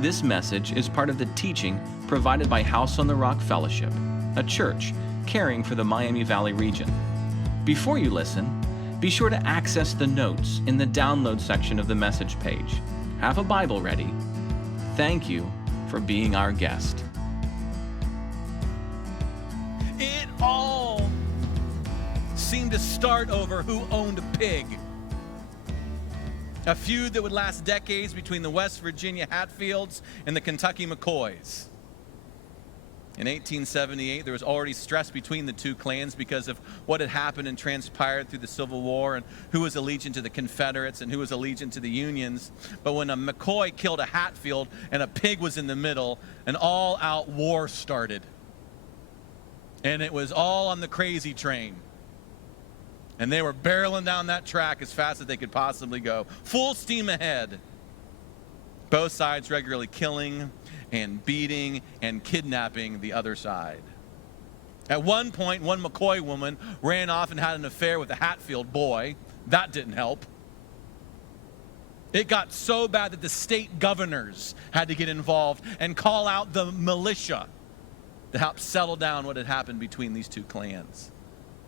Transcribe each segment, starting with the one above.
This message is part of the teaching provided by House on the Rock Fellowship, a church caring for the Miami Valley region. Before you listen, be sure to access the notes in the download section of the message page. Have a Bible ready. Thank you for being our guest. It all seemed to start over who owned a pig. A feud that would last decades between the West Virginia Hatfields and the Kentucky McCoys. In 1878, there was already stress between the two clans because of what had happened and transpired through the Civil War and who was allegiant to the Confederates and who was allegiant to the Unions. But when a McCoy killed a Hatfield and a pig was in the middle, an all-out war started. And it was all on the crazy train. And they were barreling down that track as fast as they could possibly go. Full steam ahead. Both sides regularly killing and beating and kidnapping the other side. At one point, one McCoy woman ran off and had an affair with a Hatfield boy. That didn't help. It got so bad that the state governors had to get involved and call out the militia to help settle down what had happened between these two clans.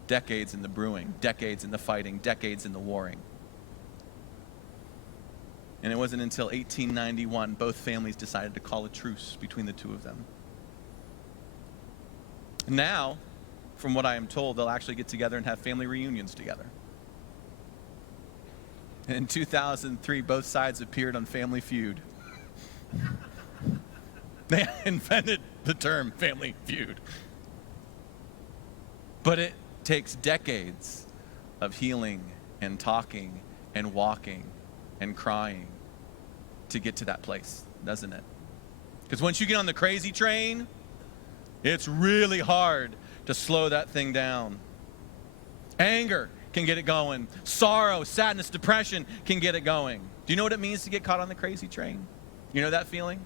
Decades in the brewing, decades in the fighting, decades in the warring. And it wasn't until 1891 both families decided to call a truce between the two of them. Now, from what I am told, they'll actually get together and have family reunions together. And in 2003, both sides appeared on Family Feud. They invented the term Family Feud. But it takes decades of healing and talking and walking and crying to get to that place, doesn't it? Because once you get on the crazy train, it's really hard to slow that thing down. Anger can get it going. Sorrow, sadness, depression can get it going. Do you know what it means to get caught on the crazy train? You know that feeling?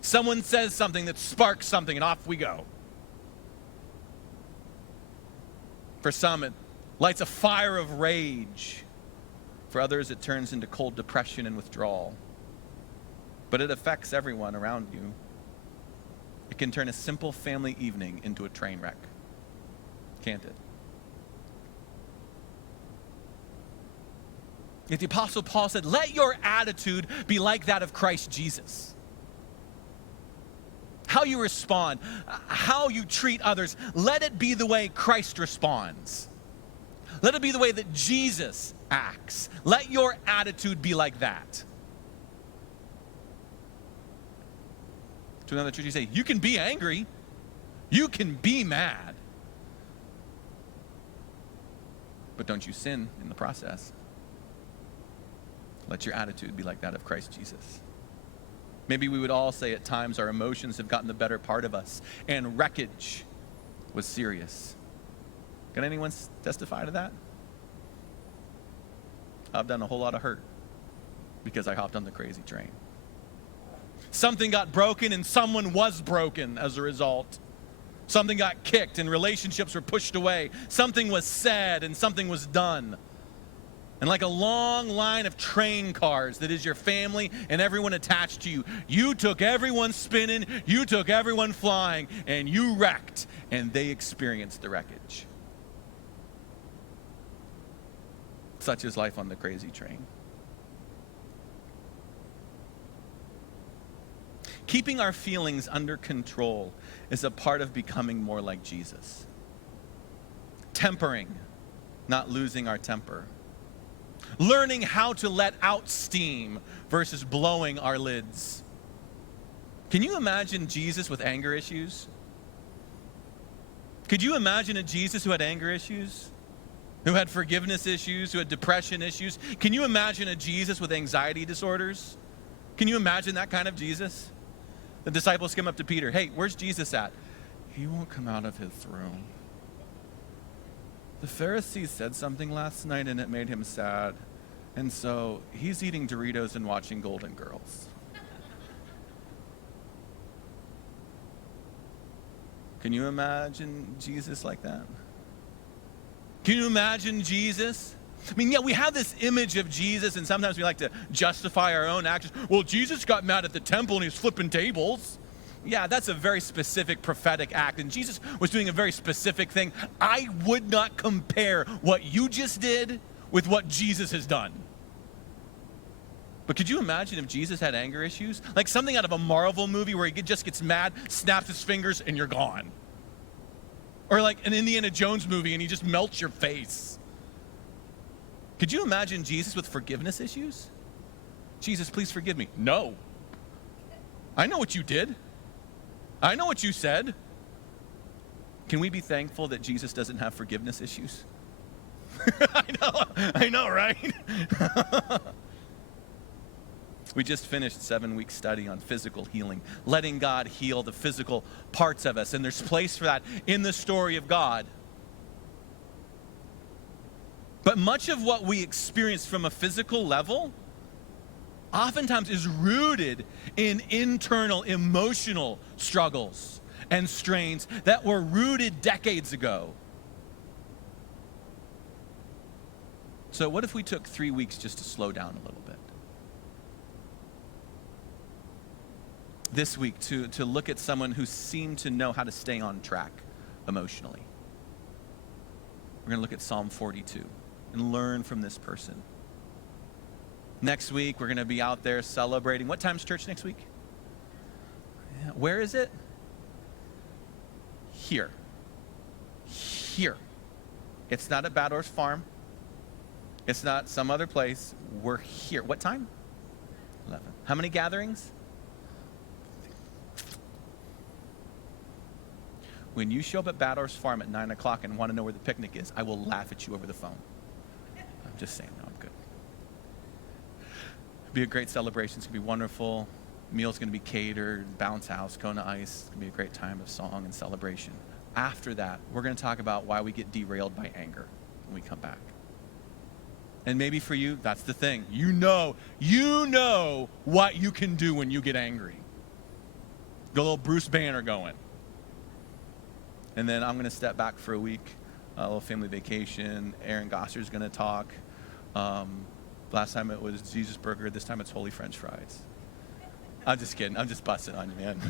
Someone says something that sparks something and off we go. For some, it lights a fire of rage. For others, it turns into cold depression and withdrawal. But it affects everyone around you. It can turn a simple family evening into a train wreck. Can't it? Yet the Apostle Paul said, let your attitude be like that of Christ Jesus. How you respond, how you treat others, let it be the way Christ responds. Let it be the way that Jesus acts. Let your attitude be like that. To another church, you say, you can be angry. You can be mad. But don't you sin in the process. Let your attitude be like that of Christ Jesus. Maybe we would all say at times our emotions have gotten the better part of us, and wreckage was serious. Can anyone testify to that? I've done a whole lot of hurt because I hopped on the crazy train. Something got broken and someone was broken as a result. Something got kicked and relationships were pushed away. Something was said and something was done. And like a long line of train cars that is your family and everyone attached to you, you took everyone spinning, you took everyone flying, and you wrecked, and they experienced the wreckage. Such is life on the crazy train. Keeping our feelings under control is a part of becoming more like Jesus. Tempering, not losing our temper. Learning how to let out steam versus blowing our lids. Can you imagine Jesus with anger issues? Could you imagine a Jesus who had anger issues? Who had forgiveness issues? Who had depression issues? Can you imagine a Jesus with anxiety disorders? Can you imagine that kind of Jesus? The disciples come up to Peter. Hey, where's Jesus at? He won't come out of his room. The Pharisees said something last night and it made him sad. And so he's eating Doritos and watching Golden Girls. Can you imagine Jesus like that? Can you imagine Jesus I mean, yeah, we have this image of Jesus, and sometimes we like to justify our own actions. Well, Jesus got mad at the temple and he was flipping tables. Yeah, that's a very specific prophetic act, and Jesus was doing a very specific thing. I would not compare what you just did with what Jesus has done. But could you imagine if Jesus had anger issues? Like something out of a Marvel movie where he just gets mad, snaps his fingers, and you're gone. Or like an Indiana Jones movie and he just melts your face. Could you imagine Jesus with forgiveness issues? Jesus, please forgive me. No. I know what you did. I know what you said. Can we be thankful that Jesus doesn't have forgiveness issues? I know, right? We just finished a 7-week study on physical healing, letting God heal the physical parts of us. And there's place for that in the story of God. But much of what we experience from a physical level oftentimes is rooted in internal emotional struggles and strains that were rooted decades ago. So what if we took 3 weeks just to slow down a little bit? This week to look at someone who seemed to know how to stay on track emotionally. We're going to look at Psalm 42 and learn from this person. Next week, we're going to be out there celebrating. What time's church next week? Yeah, where is it? Here. Here. It's not at Bador's Farm. It's not some other place. We're here. What time? 11. How many gatherings? When you show up at Bador's Farm at 9 o'clock and want to know where the picnic is, I will laugh at you over the phone. I'm just saying, no, I'm good. It'll be a great celebration. It's going to be wonderful. Meal's going to be catered, bounce house, Kona Ice. It's going to be a great time of song and celebration. After that, we're going to talk about why we get derailed by anger when we come back. And maybe for you, that's the thing. You know what you can do when you get angry. Get a little Bruce Banner going. And then I'm going to step back for a week, a little family vacation. Aaron Gosser's going to talk. Last time it was Jesus Burger. This time it's Holy French Fries. I'm just kidding. I'm just busting on you, man.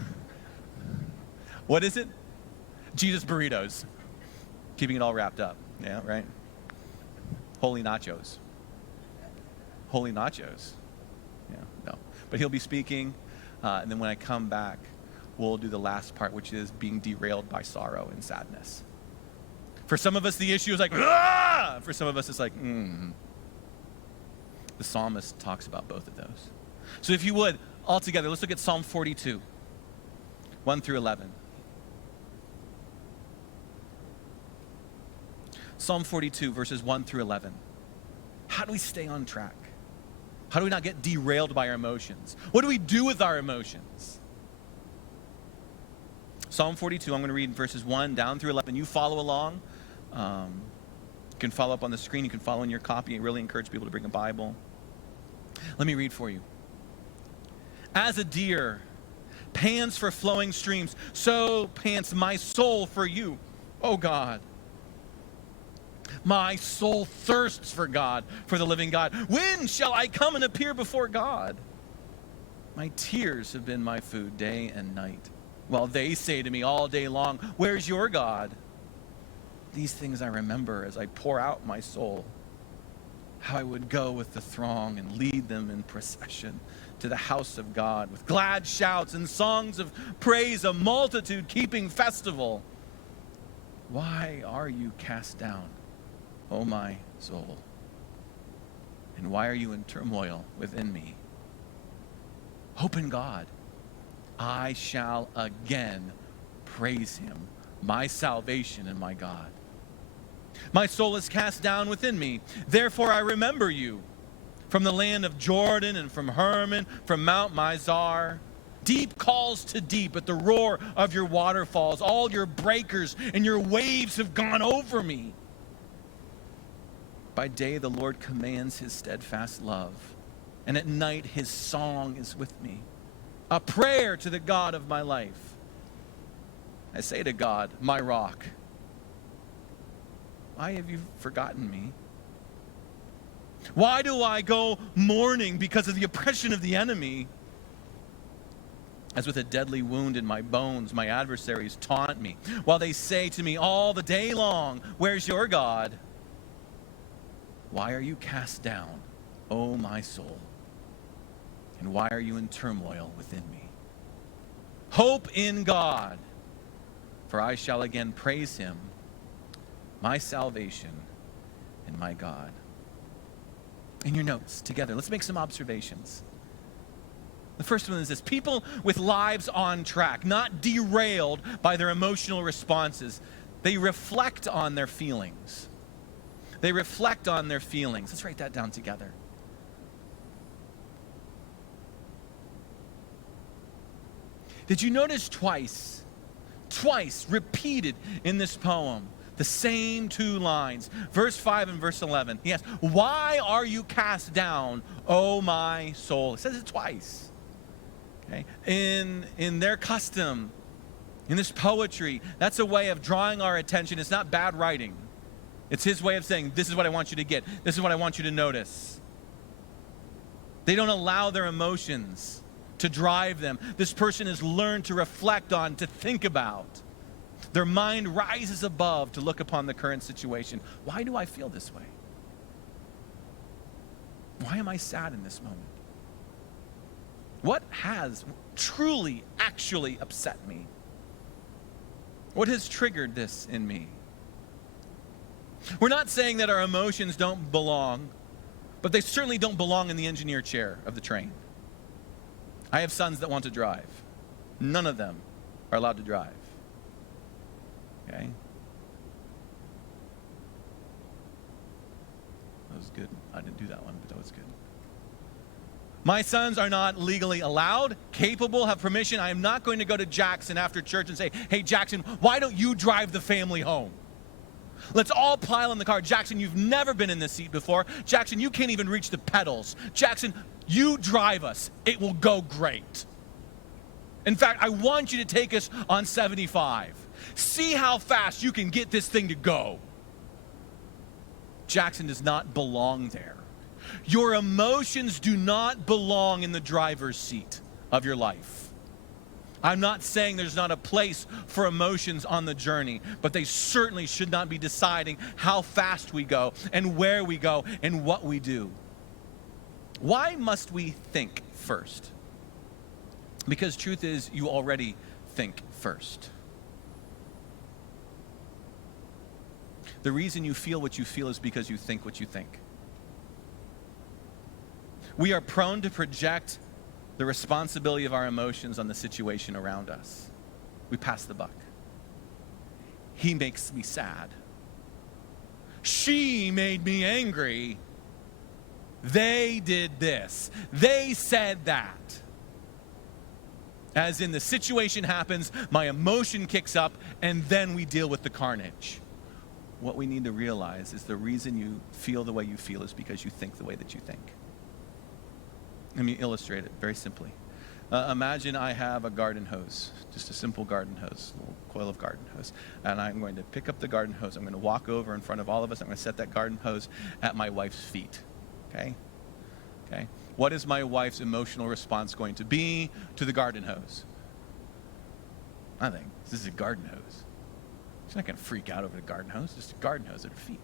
What is it? Jesus Burritos. Keeping it all wrapped up. Yeah, right? Holy Nachos. Holy Nachos. Yeah, no. But he'll be speaking. And then when I come back, we'll do the last part, which is being derailed by sorrow and sadness. For some of us, the issue is like, ah! For some of us, it's like, The psalmist talks about both of those. So if you would, all together, let's look at Psalm 42, 1 through 11. Psalm 42, verses 1 through 11. How do we stay on track? How do we not get derailed by our emotions? What do we do with our emotions? Psalm 42, I'm going to read verses 1 down through 11. You follow along. You can follow up on the screen. You can follow in your copy. I really encourage people to bring a Bible. Let me read for you. As a deer pants for flowing streams, so pants my soul for you, O God. My soul thirsts for God, for the living God. When shall I come and appear before God? My tears have been my food day and night, while they say to me all day long, where's your God? These things I remember as I pour out my soul, how I would go with the throng and lead them in procession to the house of God with glad shouts and songs of praise, a multitude keeping festival. Why are you cast down, O my soul? And why are you in turmoil within me? Hope in God. I shall again praise him, my salvation and my God. My soul is cast down within me. Therefore I remember you from the land of Jordan and from Hermon, from Mount Mizar. Deep calls to deep at the roar of your waterfalls. All your breakers and your waves have gone over me. By day the Lord commands his steadfast love, and at night his song is with me, a prayer to the God of my life. I say to God, my rock, why have you forgotten me? Why do I go mourning because of the oppression of the enemy? As with a deadly wound in my bones, my adversaries taunt me, while they say to me all the day long, where's your God? Why are you cast down, O my soul? And why are you in turmoil within me? Hope in God, for I shall again praise him, my salvation and my God. In your notes together, let's make some observations. The first one is this: people with lives on track, not derailed by their emotional responses. They reflect on their feelings. They reflect on their feelings. Let's write that down together. Did you notice twice repeated in this poem, the same two lines, verse 5 and verse 11? Yes, why are you cast down, O my soul? It says it twice. Okay? In their custom, in this poetry, that's a way of drawing our attention. It's not bad writing. It's his way of saying, this is what I want you to get. This is what I want you to notice. They don't allow their emotions to drive them. This person has learned to reflect on, to think about. Their mind rises above to look upon the current situation. Why do I feel this way? Why am I sad in this moment? What has truly, actually upset me? What has triggered this in me? We're not saying that our emotions don't belong, but they certainly don't belong in the engineer chair of the train. I have sons that want to drive. None of them are allowed to drive. Okay? That was good. I didn't do that one, but that was good. My sons are not legally allowed, capable, have permission. I am not going to go to Jackson after church and say, hey, Jackson, why don't you drive the family home? Let's all pile in the car. Jackson, you've never been in this seat before. Jackson, you can't even reach the pedals. Jackson, you drive us. It will go great. In fact, I want you to take us on 75. See how fast you can get this thing to go. Jackson does not belong there. Your emotions do not belong in the driver's seat of your life. I'm not saying there's not a place for emotions on the journey, but they certainly should not be deciding how fast we go and where we go and what we do. Why must we think first? Because truth is, you already think first. The reason you feel what you feel is because you think what you think. We are prone to project the responsibility of our emotions on the situation around us. We pass the buck. He makes me sad. She made me angry. They did this. They said that. As in, the situation happens, my emotion kicks up, and then we deal with the carnage. What we need to realize is the reason you feel the way you feel is because you think the way that you think. Let me illustrate it very simply. Imagine I have a garden hose, just a simple garden hose, a little coil of garden hose. And I'm going to pick up the garden hose. I'm going to walk over in front of all of us. I'm going to set that garden hose at my wife's feet. Okay? Okay? What is my wife's emotional response going to be to the garden hose? Nothing. This is a garden hose. She's not going to freak out over the garden hose. Just a garden hose at her feet.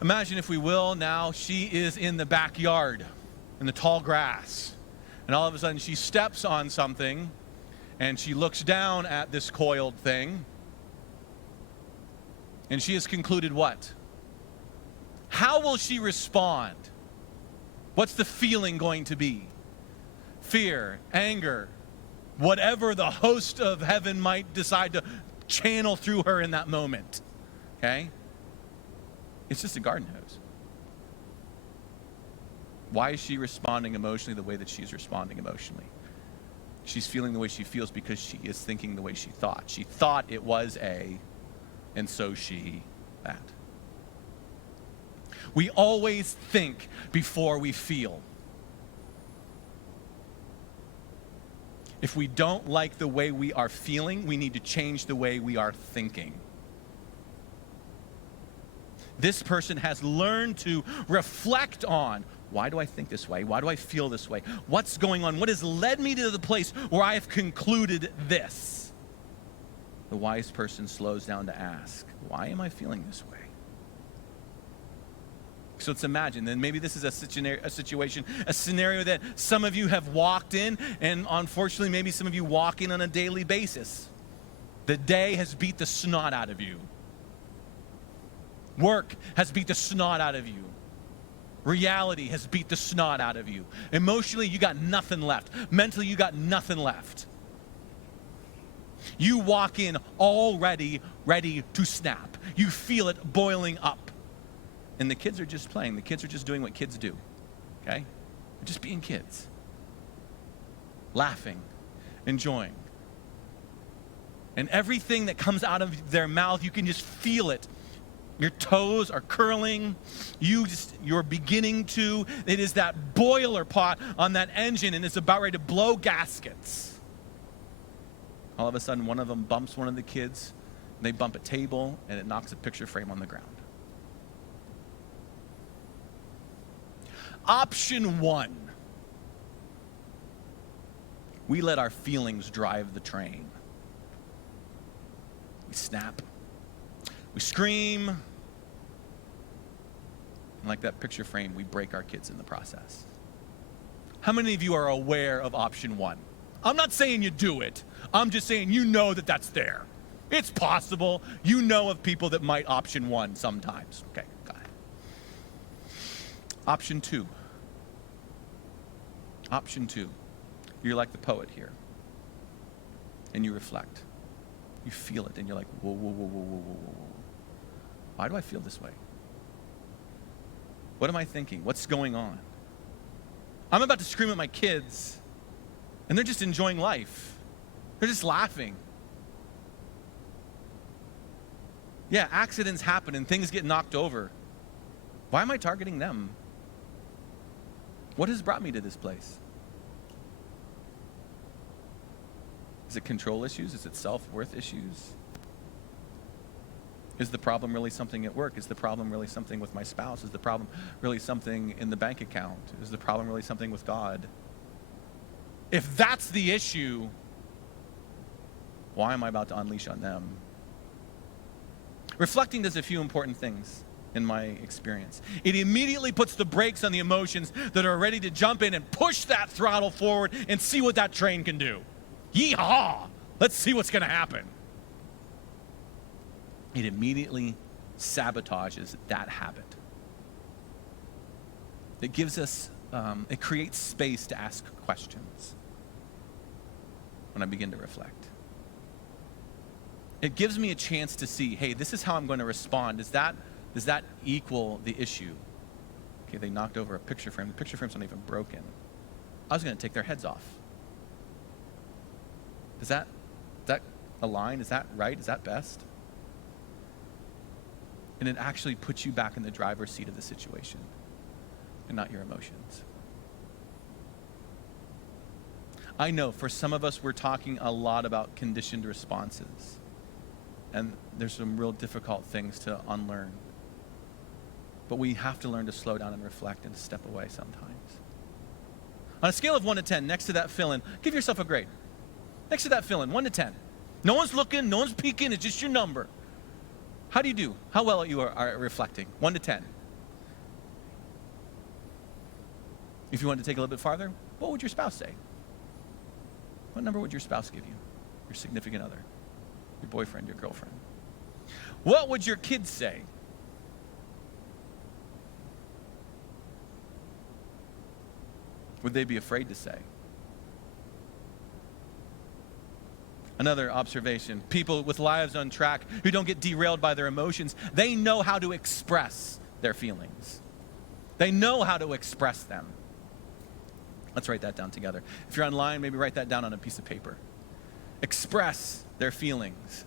Imagine, if we will, now she is in the backyard in the tall grass. And all of a sudden she steps on something and she looks down at this coiled thing. And she has concluded what? How will she respond? What's the feeling going to be? Fear, anger, whatever the host of heaven might decide to channel through her in that moment. Okay? It's just a garden hose. Why is she responding emotionally the way that she's responding emotionally? She's feeling the way she feels because she is thinking the way she thought. She thought it was A, and so she that. We always think before we feel. If we don't like the way we are feeling, we need to change the way we are thinking. This person has learned to reflect on, why do I think this way? Why do I feel this way? What's going on? What has led me to the place where I have concluded this? The wise person slows down to ask, why am I feeling this way? So let's imagine, then maybe this is a situation, a scenario that some of you have walked in, and unfortunately maybe some of you walk in on a daily basis. The day has beat the snot out of you. Work has beat the snot out of you. Reality has beat the snot out of you. Emotionally, you got nothing left. Mentally, you got nothing left. You walk in already ready to snap. You feel it boiling up. And the kids are just playing. The kids are just doing what kids do. Okay? They're just being kids. Laughing, enjoying. And everything that comes out of their mouth, you can just feel it. Your toes are curling. You're beginning to. It is that boiler pot on that engine, and it's about ready to blow gaskets. All of a sudden, one of them bumps one of the kids. And they bump a table, and it knocks a picture frame on the ground. Option one. We let our feelings drive the train. We snap. We scream. And like that picture frame, we break our kids in the process. How many of you are aware of option one? I'm not saying you do it. I'm just saying you know that that's there. It's possible. You know of people that might option one sometimes. Okay, got it. Option two. Option two. You're like the poet here. And you reflect. You feel it, and you're like, whoa, whoa, whoa, whoa, whoa, whoa, whoa. Why do I feel this way? What am I thinking? What's going on? I'm about to scream at my kids, and they're just enjoying life. They're just laughing. Yeah, accidents happen and things get knocked over. Why am I targeting them? What has brought me to this place? Is it control issues? Is it self-worth issues? Is the problem really something at work? Is the problem really something with my spouse? Is the problem really something in the bank account? Is the problem really something with God? If that's the issue, why am I about to unleash on them? Reflecting does a few important things in my experience. It immediately puts the brakes on the emotions that are ready to jump in and push that throttle forward and see what that train can do. Yee-haw! Let's see what's going to happen. It immediately sabotages that habit. It gives us, it creates space to ask questions when I begin to reflect. It gives me a chance to see, hey, this is how I'm going to respond. Does that equal the issue? Okay, they knocked over a picture frame. The picture frame's not even broken. I was going to take their heads off. Is that align? Is that right? Is that best? And it actually puts you back in the driver's seat of the situation and not your emotions. I know for some of us, we're talking a lot about conditioned responses. And there's some real difficult things to unlearn. But we have to learn to slow down and reflect and step away sometimes. On a scale of 1 to 10, next to that fill-in, give yourself a grade. Next to that fill-in, 1 to 10. No one's looking, no one's peeking, it's just your number. How do you do? How well you are reflecting? 1 to 10. If you want to take a little bit farther, what would your spouse say? What number would your spouse give you? Your significant other, your boyfriend, your girlfriend. What would your kids say? Would they be afraid to say? Another observation, people with lives on track who don't get derailed by their emotions, they know how to express their feelings. They know how to express them. Let's write that down together. If you're online, maybe write that down on a piece of paper. Express their feelings.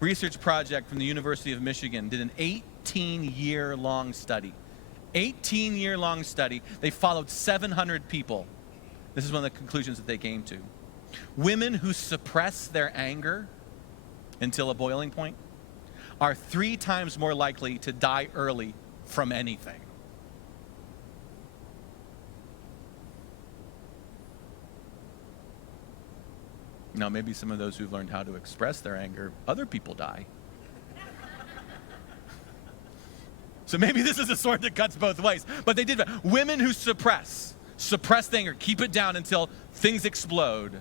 Research project from the University of Michigan did an 18-year-long study. 18-year-long study. They followed 700 people. This is one of the conclusions that they came to. Women who suppress their anger until a boiling point are 3 times more likely to die early from anything. Now, maybe some of those who've learned how to express their anger, other people die. So maybe this is a sword that cuts both ways. But they did. Women who suppress the anger, keep it down until things explode,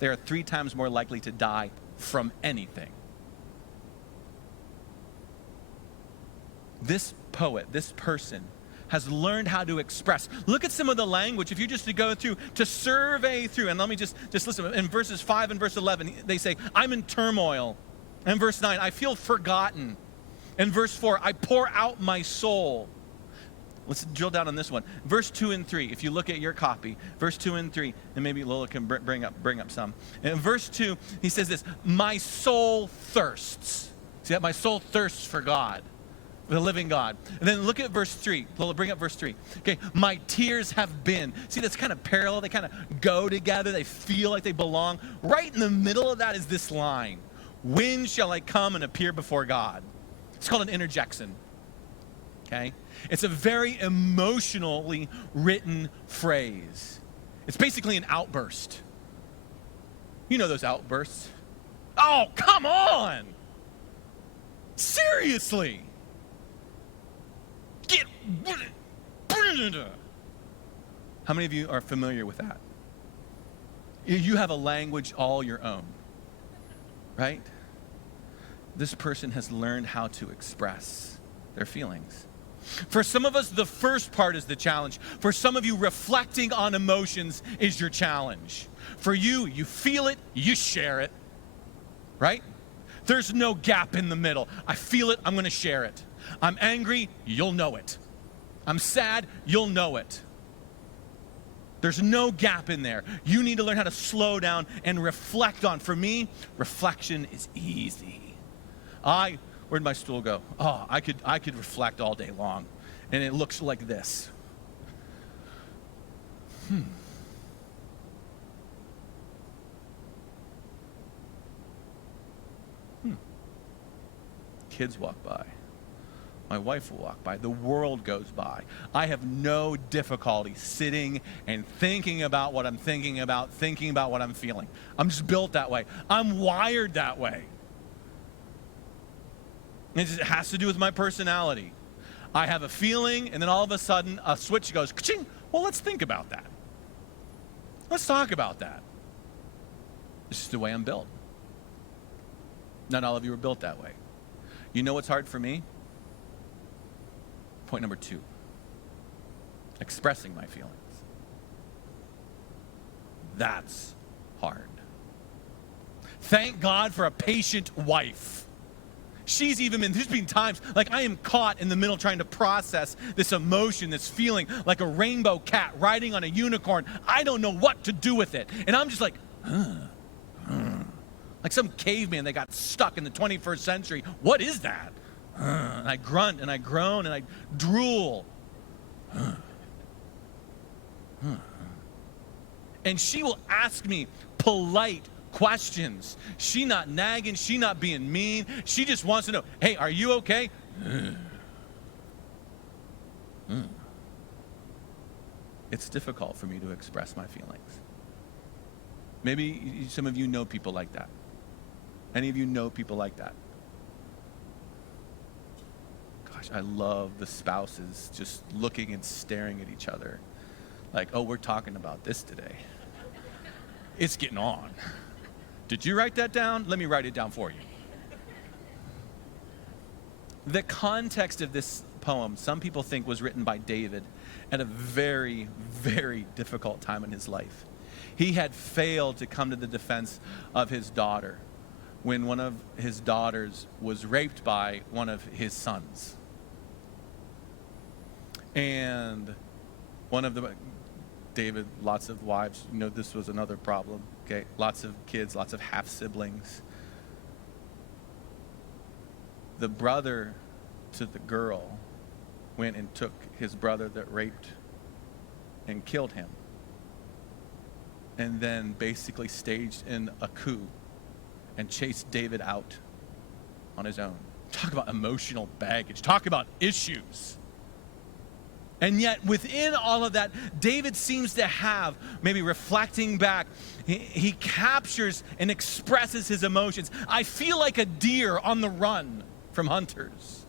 they are 3 times more likely to die from anything. This poet, this person, has learned how to express. Look at some of the language. If you just to go through, to survey through, and let me just listen. In verses 5 and verse 11, they say, I'm in turmoil. In verse 9, I feel forgotten. In verse 4, I pour out my soul. Let's drill down on this one. Verse 2 and 3, if you look at your copy, verse 2 and 3, and maybe Lola can bring up some. In verse 2, he says this, my soul thirsts. See that? My soul thirsts for God, the living God. And then look at verse 3. Lola, bring up verse 3. Okay, my tears have been. See, that's kind of parallel. They kind of go together. They feel like they belong. Right in the middle of that is this line. When shall I come and appear before God? It's called an interjection. Okay? It's a very emotionally written phrase. It's basically an outburst. You know those outbursts. Oh, come on! Seriously! How many of you are familiar with that? You have a language all your own, right? This person has learned how to express their feelings. For some of us, the first part is the challenge. For some of you, reflecting on emotions is your challenge. For you, you feel it, you share it, right? There's no gap in the middle. I feel it, I'm going to share it. I'm angry, you'll know it. I'm sad, you'll know it. There's no gap in there. You need to learn how to slow down and reflect on. For me, reflection is easy. Where'd my stool go? Oh, I could reflect all day long. And it looks like this. Kids walk by. My wife will walk by. The world goes by. I have no difficulty sitting and thinking about what I'm thinking about what I'm feeling. I'm just built that way. I'm wired that way. It has to do with my personality. I have a feeling, and then all of a sudden, a switch goes, ka-ching. Well, let's think about that. Let's talk about that. It's just the way I'm built. Not all of you are built that way. You know what's hard for me? Point number 2. Expressing my feelings. That's hard. Thank God for a patient wife. There's been times like I am caught in the middle trying to process this emotion, this feeling like a rainbow cat riding on a unicorn. I don't know what to do with it. And I'm just like, like some caveman that got stuck in the 21st century. What is that? And I grunt and I groan and I drool. And she will ask me polite questions. She not nagging, she not being mean. She just wants to know, hey, are you okay? It's difficult for me to express my feelings. Maybe some of you know people like that. Any of you know people like that? Gosh, I love the spouses just looking and staring at each other like, oh, we're talking about this today. It's getting on. Did you write that down? Let me write it down for you. The context of this poem, some people think was written by David at a very, very difficult time in his life. He had failed to come to the defense of his daughter when one of his daughters was raped by one of his sons. And David, lots of wives, this was another problem, okay? Lots of kids, lots of half-siblings. The brother to the girl went and took his brother that raped and killed him. And then basically staged in a coup and chased David out on his own. Talk about emotional baggage. Talk about issues. And yet within all of that, David seems to have, maybe reflecting back, he captures and expresses his emotions. I feel like a deer on the run from hunters.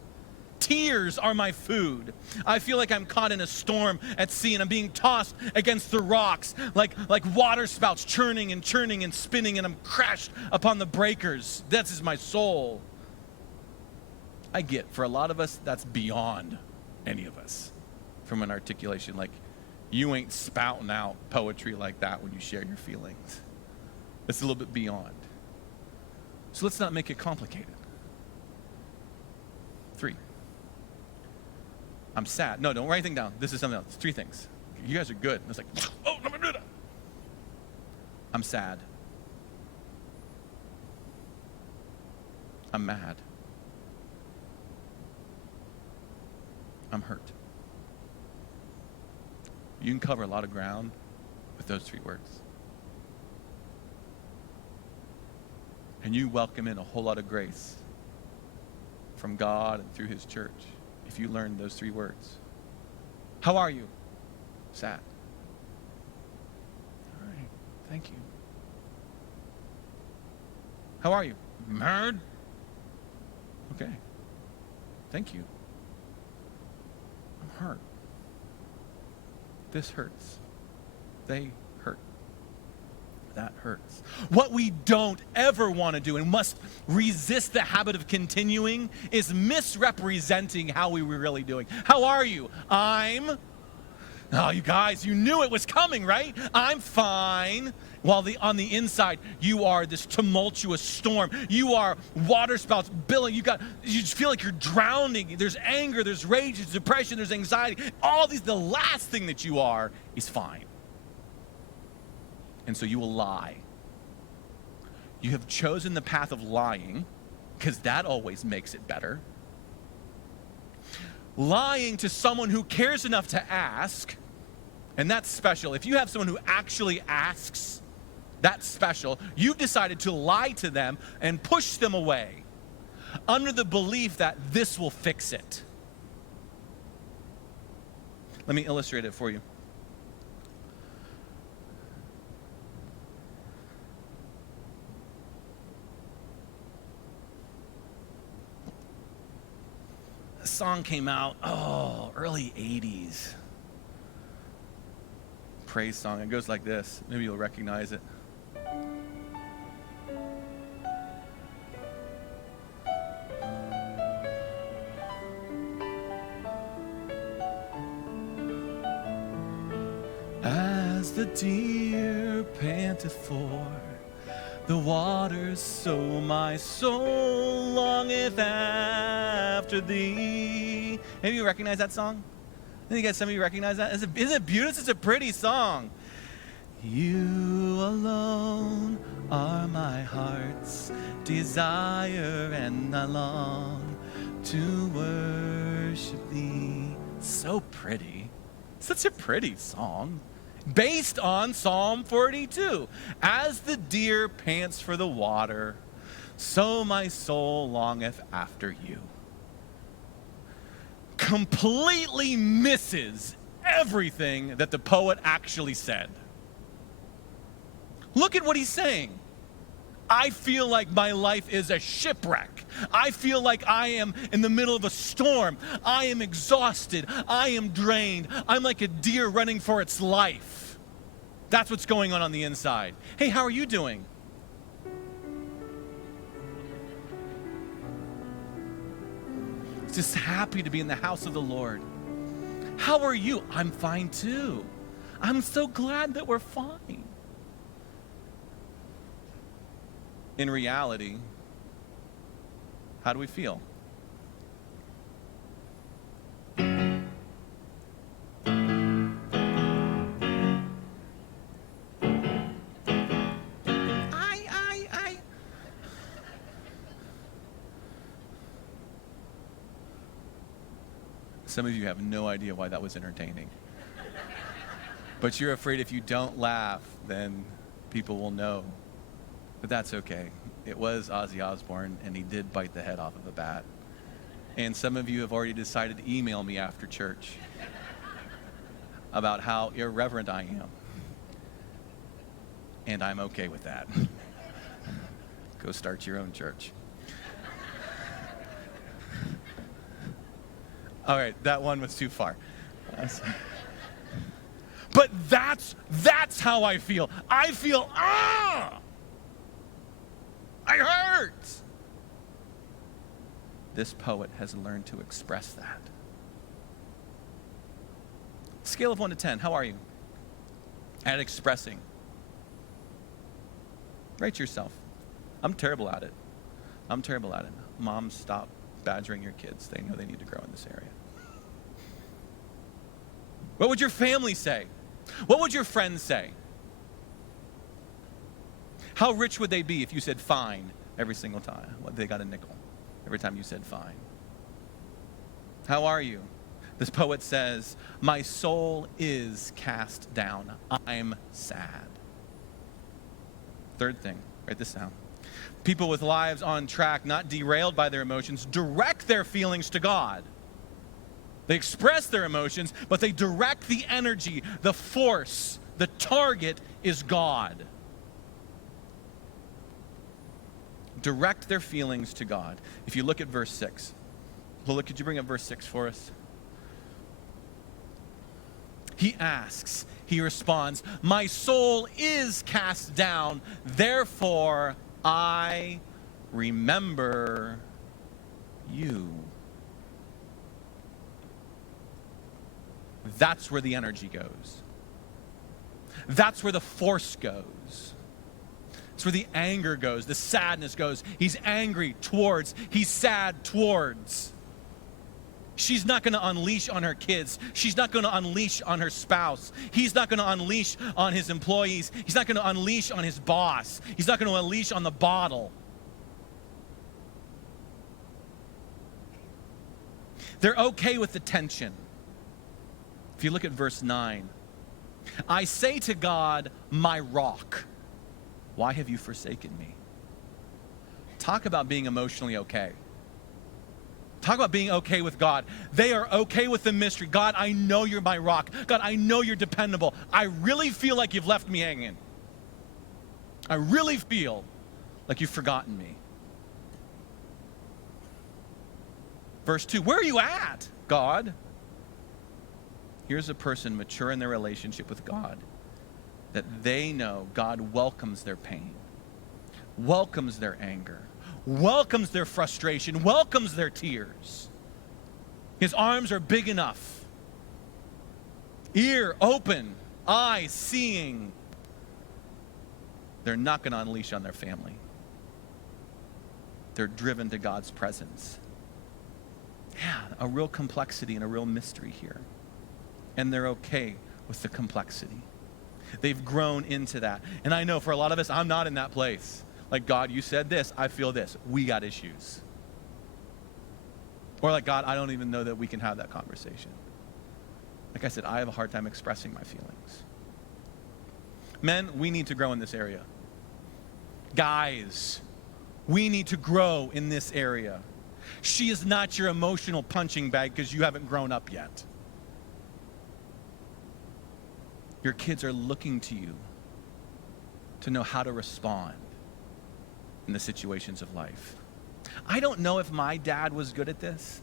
Tears are my food. I feel like I'm caught in a storm at sea and I'm being tossed against the rocks like water spouts churning and spinning, and I'm crashed upon the breakers. This is my soul. I get, for a lot of us, that's beyond any of us from an articulation. Like, you ain't spouting out poetry like that when you share your feelings. It's a little bit beyond. So let's not make it complicated. 3. I'm sad. No, don't write anything down. This is something else. 3 things. You guys are good. It's like, oh, I'm gonna do that. I'm sad. I'm mad. I'm hurt. You can cover a lot of ground with those 3 words. And you welcome in a whole lot of grace from God and through his church if you learn those 3 words. How are you? Sad. All right, thank you. How are you? Mad? Okay, thank you. I'm hurt. This hurts. They hurt. That hurts. What we don't ever want to do and must resist the habit of continuing is misrepresenting how we were really doing. How are you? Oh, you guys, you knew it was coming, right? I'm fine. While on the inside, you are this tumultuous storm. You are water spouts billowing. You just feel like you're drowning. There's anger, there's rage, there's depression, there's anxiety. All these, the last thing that you are is fine. And so you will lie. You have chosen the path of lying because that always makes it better. Lying to someone who cares enough to ask, and that's special. If you have someone who actually asks, that's special. You've decided to lie to them and push them away under the belief that this will fix it. Let me illustrate it for you. A song came out, early 80s. Praise song. It goes like this. Maybe you'll recognize it. As the deer panteth for the waters, so my soul longeth after thee. Maybe you recognize that song? I think some of you recognize that. Isn't it beautiful? It's a pretty song. You alone are my heart's desire, and I long to worship thee. So pretty. Such a pretty song. Based on Psalm 42. As the deer pants for the water, so my soul longeth after you. Completely misses everything that the poet actually said. Look at what he's saying. I feel like my life is a shipwreck. I feel like I am in the middle of a storm. I am exhausted. I am drained. I'm like a deer running for its life. That's what's going on the inside. Hey, how are you doing? Just happy to be in the house of the Lord. How are you? I'm fine too. I'm so glad that we're fine. In reality, how do we feel? Some of you have no idea why that was entertaining. But you're afraid if you don't laugh, then people will know. But that's okay. it was Ozzy Osbourne, and he did bite the head off of a bat. And some of you have already decided to email me after church about how irreverent I am. And I'm okay with that. Go start your own church. All right, that one was too far. But that's how I feel. I feel, I hurt. This poet has learned to express that. Scale of 1 to 10, how are you at expressing? Rate yourself. I'm terrible at it. Moms, stop badgering your kids. They know they need to grow in this area. What would your family say? What would your friends say? How rich would they be if you said fine every single time? Well, they got a nickel every time you said fine. How are you? This poet says, my soul is cast down. I'm sad. Third thing, write this down. People with lives on track, not derailed by their emotions, direct their feelings to God. They express their emotions, but they direct the energy, the force, the target is God. Direct their feelings to God. If you look at verse 6. Lola, could you bring up verse 6 for us? He asks, he responds, my soul is cast down, therefore I remember you. That's where the energy goes. That's where the force goes. That's where the anger goes, the sadness goes. He's angry towards, he's sad towards. She's not going to unleash on her kids. She's not going to unleash on her spouse. He's not going to unleash on his employees. He's not going to unleash on his boss. He's not going to unleash on the bottle. They're okay with the tension. If you look at verse 9, I say to God, my rock, why have you forsaken me? Talk about being emotionally okay. Talk about being okay with God. They are okay with the mystery. God, I know you're my rock. God, I know you're dependable. I really feel like you've left me hanging. I really feel like you've forgotten me. Verse 2, where are you at, God? Here's a person mature in their relationship with God, that they know God welcomes their pain, welcomes their anger, welcomes their frustration, welcomes their tears. His arms are big enough. Ear open, eye seeing. They're not going to unleash on their family. They're driven to God's presence. Yeah, a real complexity and a real mystery here. And they're okay with the complexity. They've grown into that. And I know for a lot of us, I'm not in that place. Like, God, you said this, I feel this. We got issues. Or like, God, I don't even know that we can have that conversation. Like I said, I have a hard time expressing my feelings. Men, we need to grow in this area. Guys, we need to grow in this area. She is not your emotional punching bag because you haven't grown up yet. Your kids are looking to you to know how to respond in the situations of life. I don't know if my dad was good at this.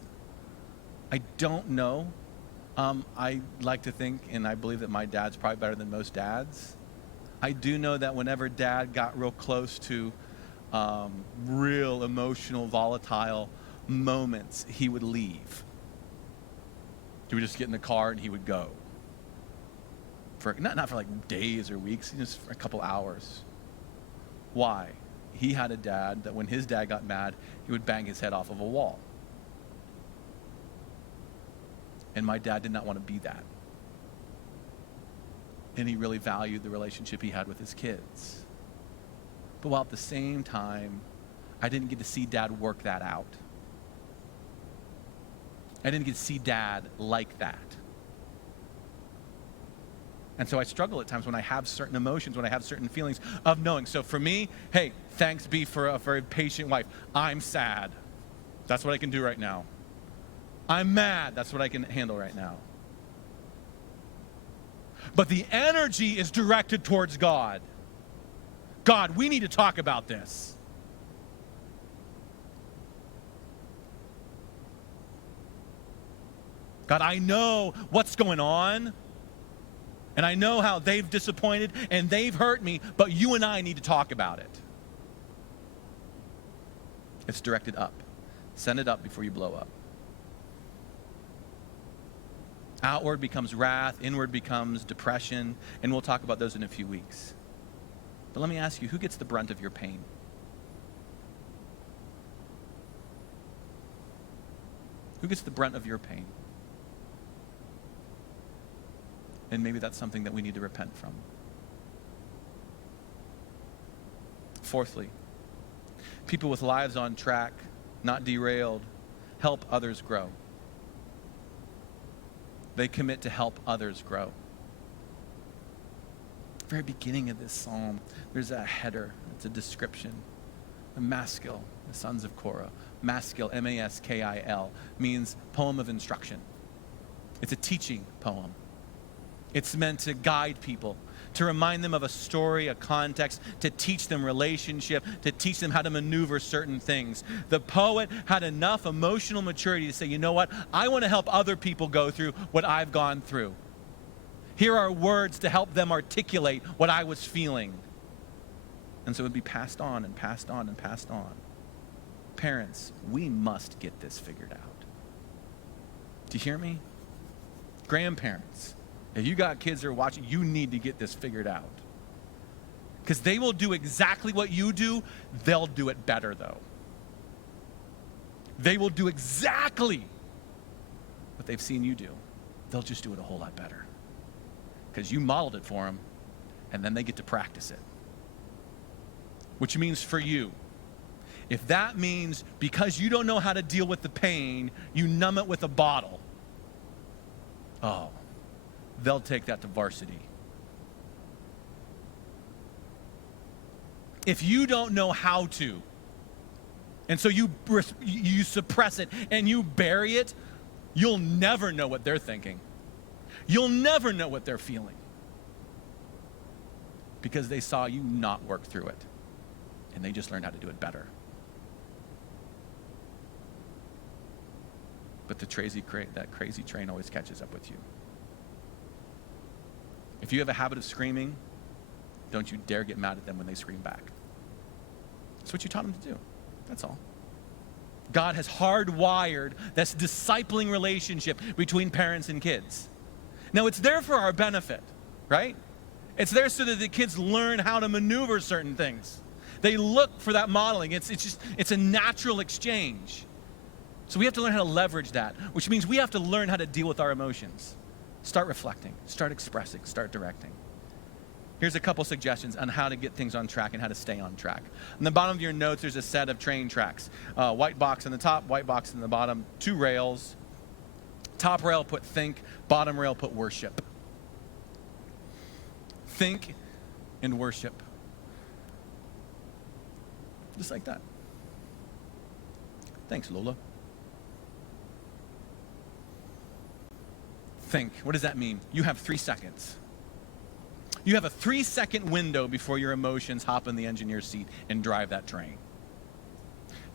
I don't know. I like to think, and I believe that my dad's probably better than most dads. I do know that whenever dad got real close to real emotional, volatile moments, he would leave. He would just get in the car and he would go. For not for like days or weeks, just for a couple hours. Why? He had a dad that when his dad got mad, he would bang his head off of a wall. And my dad did not want to be that. And he really valued the relationship he had with his kids. But while at the same time, I didn't get to see dad work that out. I didn't get to see dad like that. And so I struggle at times when I have certain emotions, when I have certain feelings of knowing. So for me, hey, thanks be for a very patient wife. I'm sad. That's what I can do right now. I'm mad. That's what I can handle right now. But the energy is directed towards God. God, we need to talk about this. God, I know what's going on, and I know how they've disappointed and they've hurt me, but you and I need to talk about it. It's directed up. Send it up before you blow up. Outward becomes wrath, inward becomes depression, and we'll talk about those in a few weeks. But let me ask you, who gets the brunt of your pain? Who gets the brunt of your pain? And maybe that's something that we need to repent from. Fourthly, people with lives on track, not derailed, help others grow. They commit to help others grow. Very beginning of this psalm, there's a header. It's a description. The Maskil, the sons of Korah. Maskil, M-A-S-K-I-L, means poem of instruction. It's a teaching poem. It's meant to guide people, to remind them of a story, a context, to teach them relationship, to teach them how to maneuver certain things. The poet had enough emotional maturity to say, you know what? I want to help other people go through what I've gone through. Here are words to help them articulate what I was feeling. And so it would be passed on and passed on and passed on. Parents, we must get this figured out. Do you hear me? Grandparents, if you got kids that are watching, you need to get this figured out. Because they will do exactly what you do. They'll do it better, though. They will do exactly what they've seen you do. They'll just do it a whole lot better. Because you modeled it for them, and then they get to practice it. Which means for you, if that means because you don't know how to deal with the pain, you numb it with a bottle, oh, they'll take that to varsity. If you don't know how to, and so you suppress it and you bury it, you'll never know what they're thinking. You'll never know what they're feeling. Because they saw you not work through it. And they just learned how to do it better. But that crazy train always catches up with you. If you have a habit of screaming, don't you dare get mad at them when they scream back. That's what you taught them to do. That's all. God has hardwired this discipling relationship between parents and kids. Now, it's there for our benefit, right? It's there so that the kids learn how to maneuver certain things. They look for that modeling. It's a natural exchange. So we have to learn how to leverage that, which means we have to learn how to deal with our emotions. Start reflecting, start expressing, start directing. Here's a couple suggestions on how to get things on track and how to stay on track. On the bottom of your notes, there's a set of train tracks. White box on the top, white box on the bottom, 2 rails. Top rail, put think. Bottom rail, put worship. Think and worship. Just like that. Thanks, Lola. Think. What does that mean? You have 3 seconds. You have a 3-second window before your emotions hop in the engineer's seat and drive that train.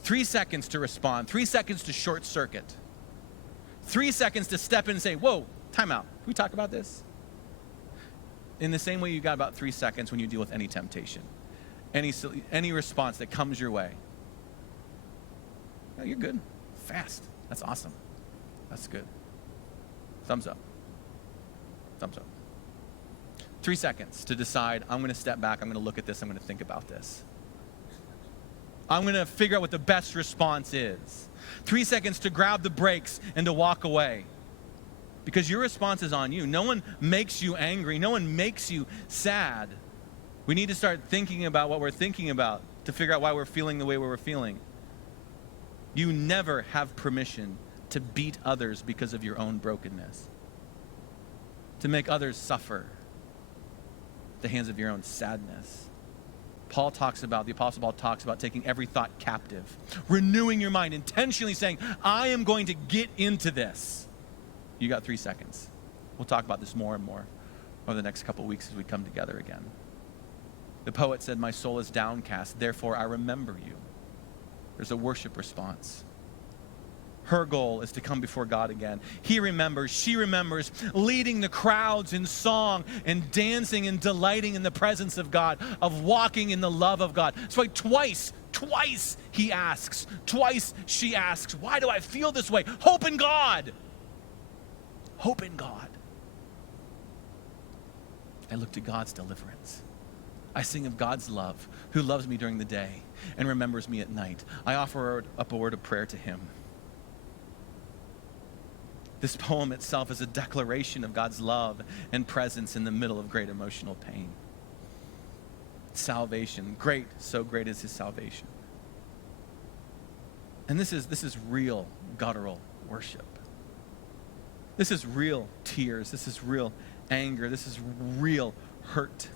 3 seconds to respond. 3 seconds to short circuit. 3 seconds to step in and say, whoa, time out. Can we talk about this? In the same way you got about 3 seconds when you deal with any temptation, any response that comes your way. Oh, you're good. Fast. That's awesome. That's good. Thumbs up. Thumbs up. 3 seconds to decide, I'm going to step back, I'm going to look at this, I'm going to think about this. I'm going to figure out what the best response is. 3 seconds to grab the brakes and to walk away. Because your response is on you. No one makes you angry. No one makes you sad. We need to start thinking about what we're thinking about to figure out why we're feeling the way we're feeling. You never have permission to beat others because of your own brokenness, to make others suffer. the hands of your own sadness. The Apostle Paul talks about taking every thought captive, renewing your mind, intentionally saying, I am going to get into this. You got 3 seconds. We'll talk about this more and more over the next couple of weeks as we come together again. The poet said, my soul is downcast, therefore I remember you. There's a worship response. Her goal is to come before God again. He remembers, she remembers, leading the crowds in song and dancing and delighting in the presence of God, of walking in the love of God. That's why twice he asks, twice she asks, why do I feel this way? Hope in God. Hope in God. I look to God's deliverance. I sing of God's love, who loves me during the day and remembers me at night. I offer up a word of prayer to him. This poem itself is a declaration of God's love and presence in the middle of great emotional pain. Salvation, great, so great is his salvation. And this is real guttural worship. This is real tears. This is real anger. This is real hurt.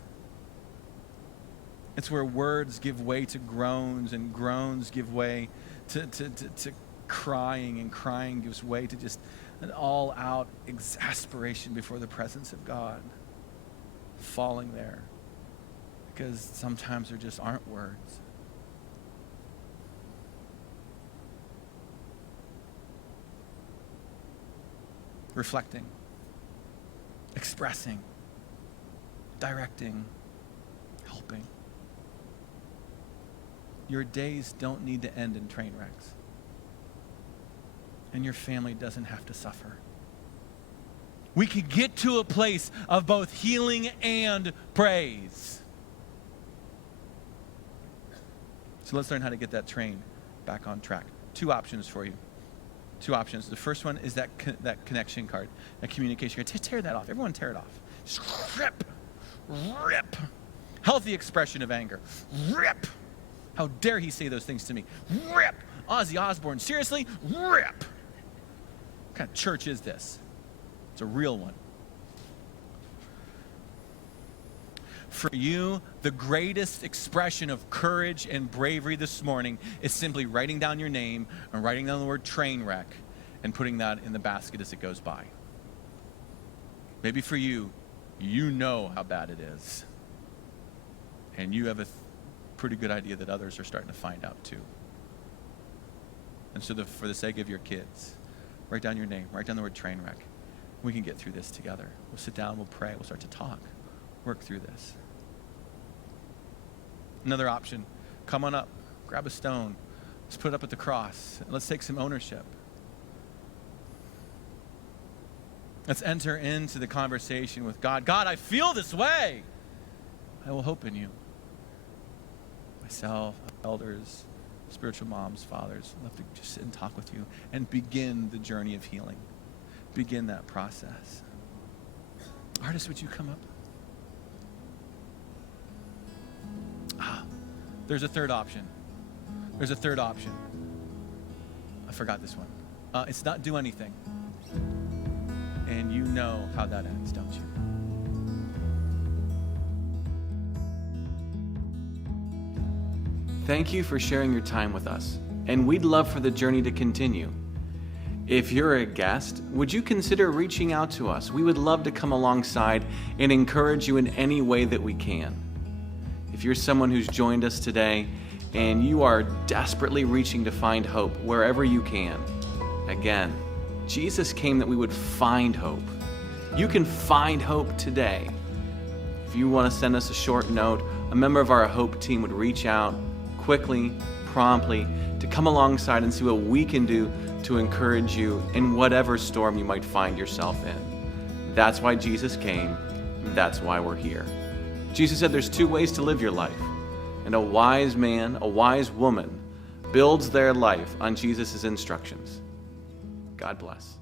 It's where words give way to groans, and groans give way to crying, and crying gives way to just an all-out exasperation before the presence of God. Falling there. Because sometimes there just aren't words. Reflecting. Expressing. Directing. Helping. Your days don't need to end in train wrecks. And your family doesn't have to suffer. We can get to a place of both healing and praise. So let's learn how to get that train back on track. 2 options for you. 2 options. The first one is that connection card, that communication card. Tear that off. Everyone tear it off. Just rip. Healthy expression of anger. Rip. How dare he say those things to me? Rip. Ozzy Osbourne, seriously? Rip. What kind of church is this? It's a real one. For you, the greatest expression of courage and bravery this morning is simply writing down your name and writing down the word train wreck and putting that in the basket as it goes by. Maybe for you, you know how bad it is. And you have a pretty good idea that others are starting to find out too. And so for the sake of your kids, write down your name, write down the word train wreck. We can get through this together. We'll sit down, we'll pray, we'll start to talk, work through this. Another option, come on up, grab a stone, let's put it up at the cross, and let's take some ownership. Let's enter into the conversation with God. God, I feel this way. I will hope in you. Myself, elders, spiritual moms, fathers, I'd love to just sit and talk with you and begin the journey of healing. Begin that process. Artists, would you come up? There's a third option. There's a third option. I forgot this one. It's not do anything. And you know how that ends, don't you? Thank you for sharing your time with us, and we'd love for the journey to continue. If you're a guest, would you consider reaching out to us? We would love to come alongside and encourage you in any way that we can. If you're someone who's joined us today and you are desperately reaching to find hope wherever you can, again, Jesus came that we would find hope. You can find hope today. If you want to send us a short note, a member of our Hope team would reach out quickly, promptly, to come alongside and see what we can do to encourage you in whatever storm you might find yourself in. That's why Jesus came. That's why we're here. Jesus said there's 2 ways to live your life, and a wise man, a wise woman, builds their life on Jesus' instructions. God bless.